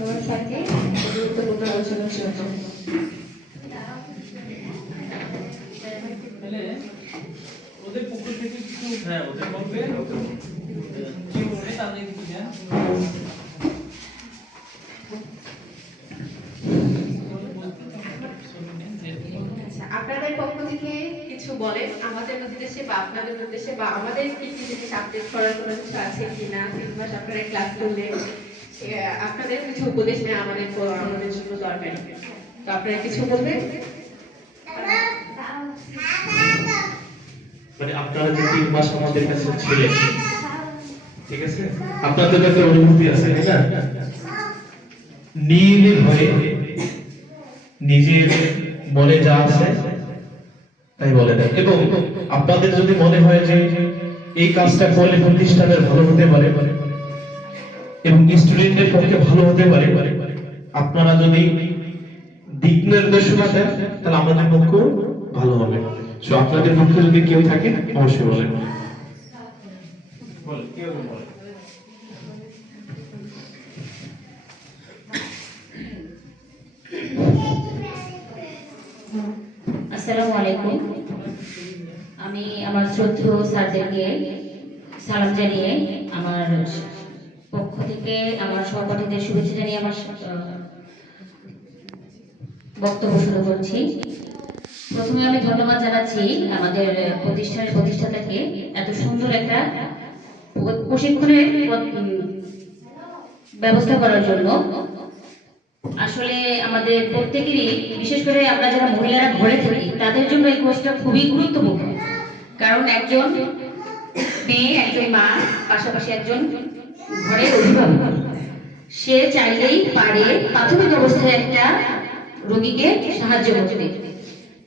ধন্যবাদ স্যারকে গুরুত্বপূর্ণ আলোচনার জন্য। ওদের পক্ষ থেকে কিছু ওদের বলবে কি বলবে তাদের কিছু দেন। আপনাদের পক্ষ থেকে কিছু বলেন আমাদের উদ্দেশ্যে বা আপনাদের উদ্দেশ্যে, বা আমাদের কি কি জিনিস আপডেট করার কোনো কিছু আছে কিনা, 3 মাস আপনারা ক্লাস করলে আপনাদের কিছু উপদেশ নেওয়া আমাদের জন্য দরকারি। তো আপনারা কিছু বলবেন। মানে আপনারা যে 3 মাস আমাদের কাছে ছিলেন, ঠিক আছে, আপনাদের একটা অনুভূতি আছে তাই না? নির্ভয়ে নিজের মনে যা আছে তাই বলে দেন, এবং আপনাদের যদি মনে হয় যে এই কাজটা করলে প্রতিষ্ঠানের ভালো হতে পারে এবং স্টুডেন্টের পক্ষে ভালো হতে পারে, আপনারা যদি দিক নির্দেশনা দেন তাহলে আমাদের পক্ষ ভালো হবে। সো আপনাদের পক্ষে যদি কেউ থাকে অবশ্যই বলেন। বল কেউ বল। আসসালামু আলাইকুম। আমি আমার শ্রদ্ধেয় স্যারদেরকে সালাম জানিয়ে আমার পক্ষ থেকে আমার সহপাঠীদের শুভেচ্ছা জানিয়ে আমার বক্তব্য শুরু করছি। প্রথমে আমি ধন্যবাদ জানাচ্ছি আমাদের প্রতিষ্ঠানের প্রতিষ্ঠাতাকে এত সুন্দর একটা প্রশিক্ষণের ব্যবস্থা করার জন্য। আসলে আমাদের প্রত্যেকেরই, বিশেষ করে আমরা যারা মহিলারা ঘরে থাকি তাদের জন্য এই কোর্সটা খুবই গুরুত্বপূর্ণ। কারণ একজন মেয়ে, একজন মা, পাশাপাশি একজন ঘরের অভিভাবক, সে চাইলেই পারে প্রাথমিক অবস্থায় একটা রোগীকে সাহায্য করতে।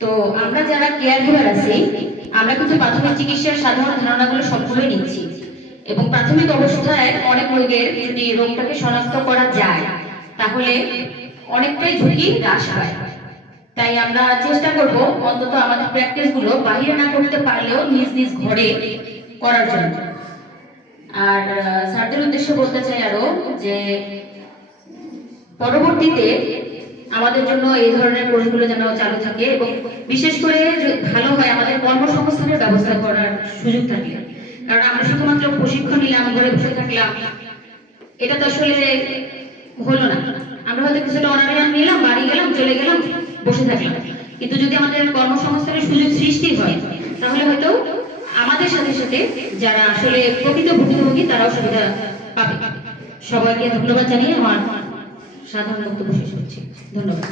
তো আমরা যারা কেয়ার গিভার আছি, আমরা কিন্তু প্রাথমিক চিকিৎসার সাধারণ ধারণাগুলো সবগুলোই নিচ্ছি, এবং প্রাথমিক অবস্থায় অনেক রোগের যদি রোগটাকে শনাক্ত করা যায় তাহলে অনেকটাই ঝুঁকি হ্রাস পায়। তাই আমরা চেষ্টা করব অন্তত আমাদের প্র্যাকটিসগুলো বাহিরে না করতে পারলেও নিজ নিজ ঘরে করার জন্য। আর স্যারদের উদ্দেশ্যে বলতে চাই আরো যে পরবর্তীতে আমাদের জন্য এই ধরনের কোর্সগুলো যেন চালু থাকে, এবং বিশেষ করে ভালো হয় আমাদের কর্মসংস্থানের ব্যবস্থা করার সুযোগ থাকলে। কারণ আমরা শুধুমাত্র প্রশিক্ষণ নিলাম, ঘরে বসে থাকলাম, এটা তো আসলে হলো না। আমরা হয়তো কিছুটা অনারিয়াম নিলাম, বাড়ি গেলাম, চলে গেলাম, বসে থাকলাম, কিন্তু যদি আমাদের কর্মসংস্থানের সুযোগ সৃষ্টি হয় তাহলে হয়তো আমাদের সাথে সাথে যারা আসলে প্রকৃত ভুক্তভোগী তারাও সুবিধা পাবে। সবাইকে ধন্যবাদ জানিয়ে আমার সাধারণ বক্তব্য শেষ করছি। ধন্যবাদ।